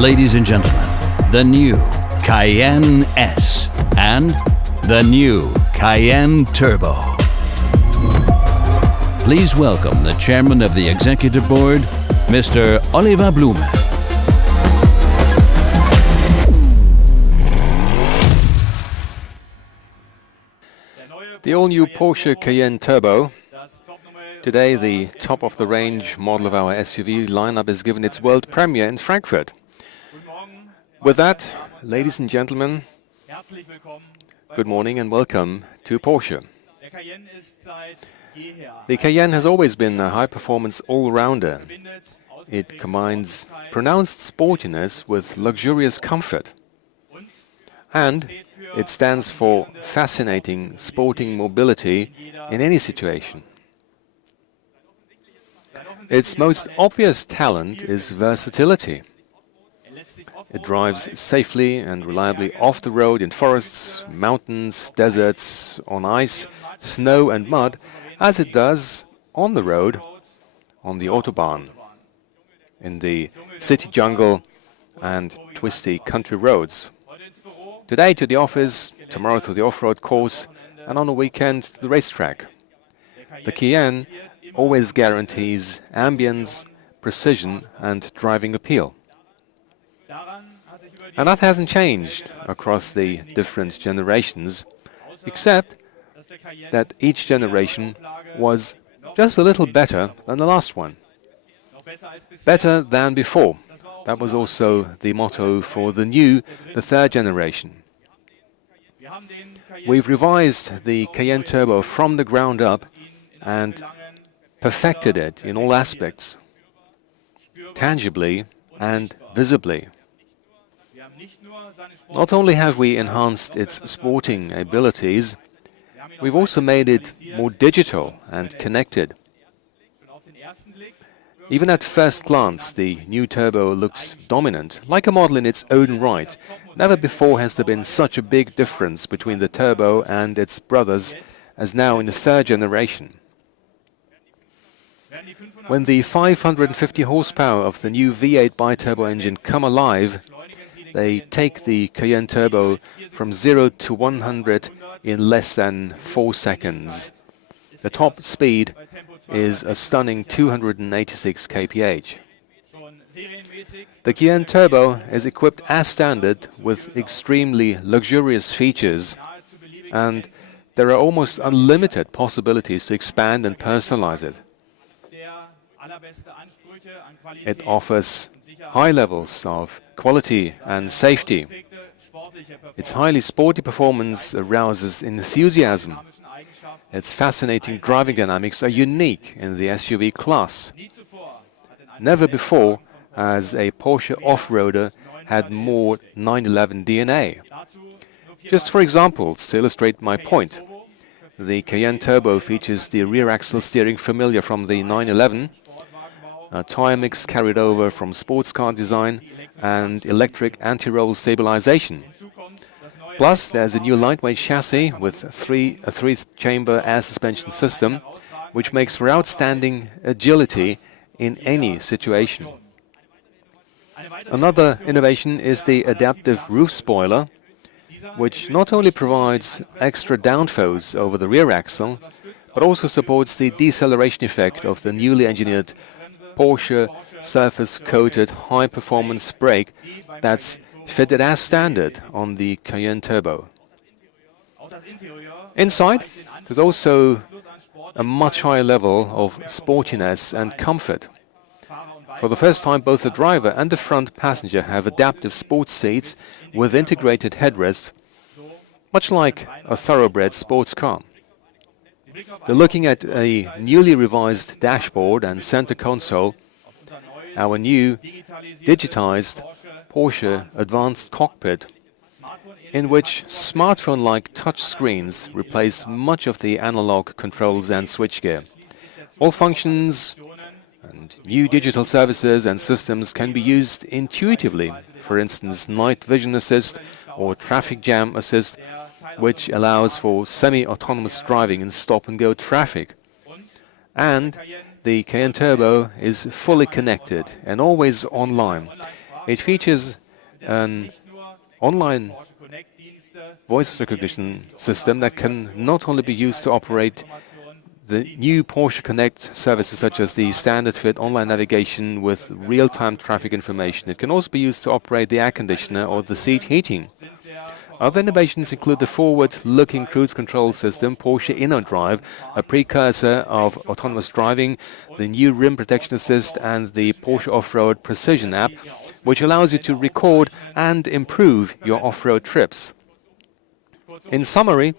Ladies and gentlemen, the new Cayenne S and the new Cayenne Turbo. Please welcome the Chairman of the Executive Board, Mr. Oliver Blume. The all-new Porsche Cayenne Turbo. Today, the top-of-the-range model of our SUV lineup is given its world premiere in Frankfurt. With that, ladies and gentlemen, good morning and welcome to Porsche. The Cayenne has always been a high-performance all-rounder. It combines pronounced sportiness with luxurious comfort. And it stands for fascinating sporting mobility in any situation. Its most obvious talent is versatility. It drives safely and reliably off the road in forests, mountains, deserts, on ice, snow and mud, as it does on the road, on the Autobahn, in the city jungle and twisty country roads. Today to the office, tomorrow to the off-road course, and on a weekend to the racetrack. The Cayenne always guarantees ambience, precision and driving appeal. And that hasn't changed across the different generations, except that each generation was just a little better than the last one. Better than before. That was also the motto for the third generation. We've revised the Cayenne Turbo from the ground up and perfected it in all aspects, tangibly and visibly. Not only have we enhanced its sporting abilities, we've also made it more digital and connected. Even at first glance, the new Turbo looks dominant, like a model in its own right. Never before has there been such a big difference between the Turbo and its brothers as now in the third generation. When the 550 horsepower of the new V8 biturbo engine come alive, they take the Cayenne Turbo from 0 to 100 in less than 4 seconds. The top speed is a stunning 286 kph. The Cayenne Turbo is equipped as standard with extremely luxurious features, and there are almost unlimited possibilities to expand and personalize it. It offers high levels of quality and safety. Its highly sporty performance arouses enthusiasm. Its fascinating driving dynamics are unique in the SUV class. Never before has a Porsche off-roader had more 911 DNA. Just for examples, to illustrate my point, the Cayenne Turbo features the rear axle steering familiar from the 911, a tire mix carried over from sports car design, and electric anti-roll stabilization. Plus, there's a new lightweight chassis with a three-chamber air suspension system, which makes for outstanding agility in any situation. Another innovation is the adaptive roof spoiler, which not only provides extra downforce over the rear axle, but also supports the deceleration effect of the newly engineered Porsche surface-coated high-performance brake that's fitted as standard on the Cayenne Turbo. Inside, there's also a much higher level of sportiness and comfort. For the first time, both the driver and the front passenger have adaptive sports seats with integrated headrests, much like a thoroughbred sports car. They're looking at a newly revised dashboard and center console, our new digitized Porsche Advanced Cockpit, in which smartphone-like touch screens replace much of the analog controls and switchgear. All functions and new digital services and systems can be used intuitively, for instance, night vision assist or traffic jam assist, which allows for semi-autonomous driving in stop-and-go traffic. And the Cayenne Turbo is fully connected and always online. It features an online voice recognition system that can not only be used to operate the new Porsche Connect services such as the standard fit online navigation with real-time traffic information. It can also be used to operate the air conditioner or the seat heating. Other innovations include the forward-looking cruise control system, Porsche InnoDrive, a precursor of autonomous driving, the new rim protection assist, and the Porsche Off-Road Precision app, which allows you to record and improve your off-road trips. In summary,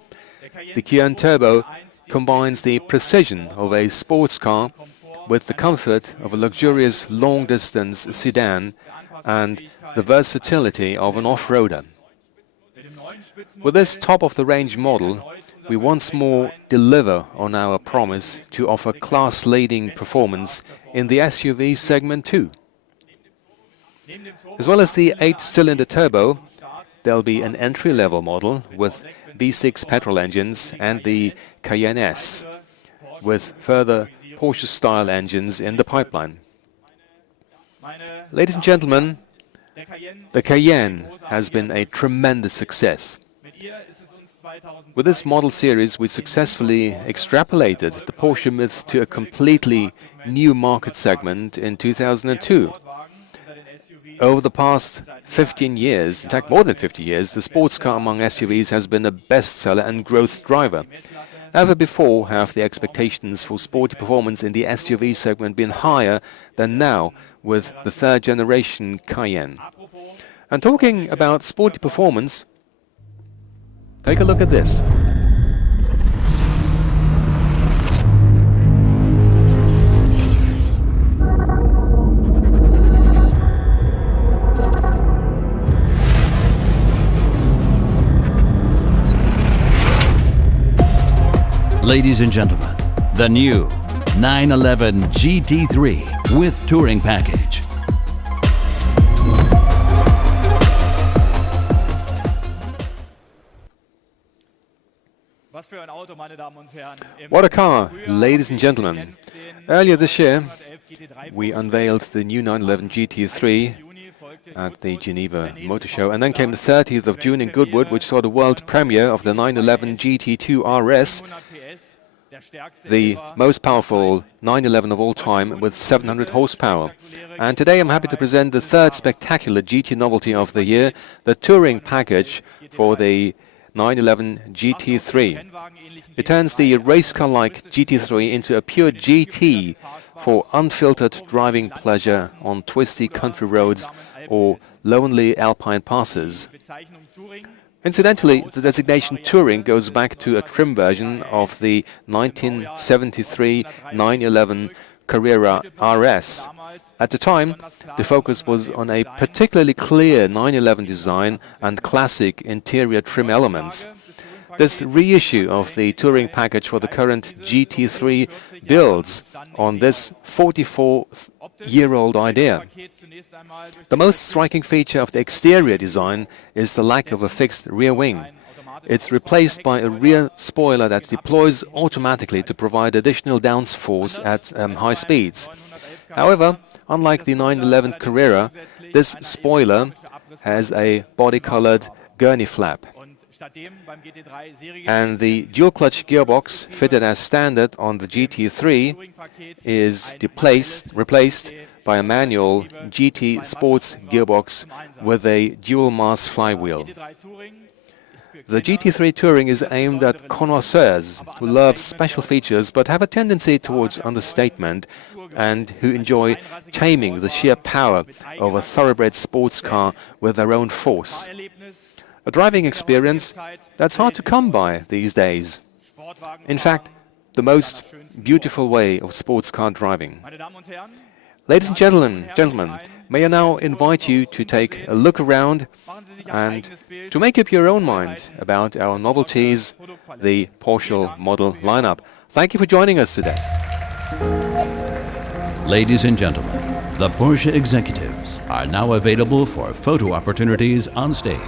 the Cayenne Turbo combines the precision of a sports car with the comfort of a luxurious long-distance sedan and the versatility of an off-roader. With this top-of-the-range model, we once more deliver on our promise to offer class-leading performance in the SUV segment too. As well as the 8-cylinder turbo, there'll be an entry-level model with V6 petrol engines and the Cayenne S, with further Porsche-style engines in the pipeline. Ladies and gentlemen, the Cayenne has been a tremendous success. With this model series, we successfully extrapolated the Porsche myth to a completely new market segment in 2002. Over the past 15 years, in fact more than 50 years, the sports car among SUVs has been a bestseller and growth driver. Never before have the expectations for sporty performance in the SUV segment been higher than now with the third generation Cayenne. And talking about sporty performance, take a look at this. Ladies and gentlemen, the new 911 GT3 with touring package. What a car, ladies and gentlemen. Earlier this year, we unveiled the new 911 GT3 at the Geneva Motor Show, and then came the 30th of June in Goodwood, which saw the world premiere of the 911 GT2 RS, the most powerful 911 of all time with 700 horsepower. And today I'm happy to present the third spectacular GT novelty of the year, the touring package for the 911 GT3. It turns the race car-like GT3 into a pure GT for unfiltered driving pleasure on twisty country roads or lonely alpine passes. Incidentally, the designation Touring goes back to a trim version of the 1973 911 Carrera RS. At the time, the focus was on a particularly clear 911 design and classic interior trim elements. This reissue of the touring package for the current GT3 builds on this 44-year-old idea. The most striking feature of the exterior design is the lack of a fixed rear wing. It's replaced by a rear spoiler that deploys automatically to provide additional downforce at high speeds. However, unlike the 911 Carrera, this spoiler has a body-colored gurney flap. And the dual-clutch gearbox, fitted as standard on the GT3, is replaced by a manual GT Sports gearbox with a dual-mass flywheel. The GT3 Touring is aimed at connoisseurs who love special features but have a tendency towards understatement and who enjoy taming the sheer power of a thoroughbred sports car with their own force. A driving experience that's hard to come by these days. In fact, the most beautiful way of sports car driving. Ladies and gentlemen, may I now invite you to take a look around and to make up your own mind about our novelties, the Porsche model lineup. Thank you for joining us today. Ladies and gentlemen, the Porsche executives are now available for photo opportunities on stage.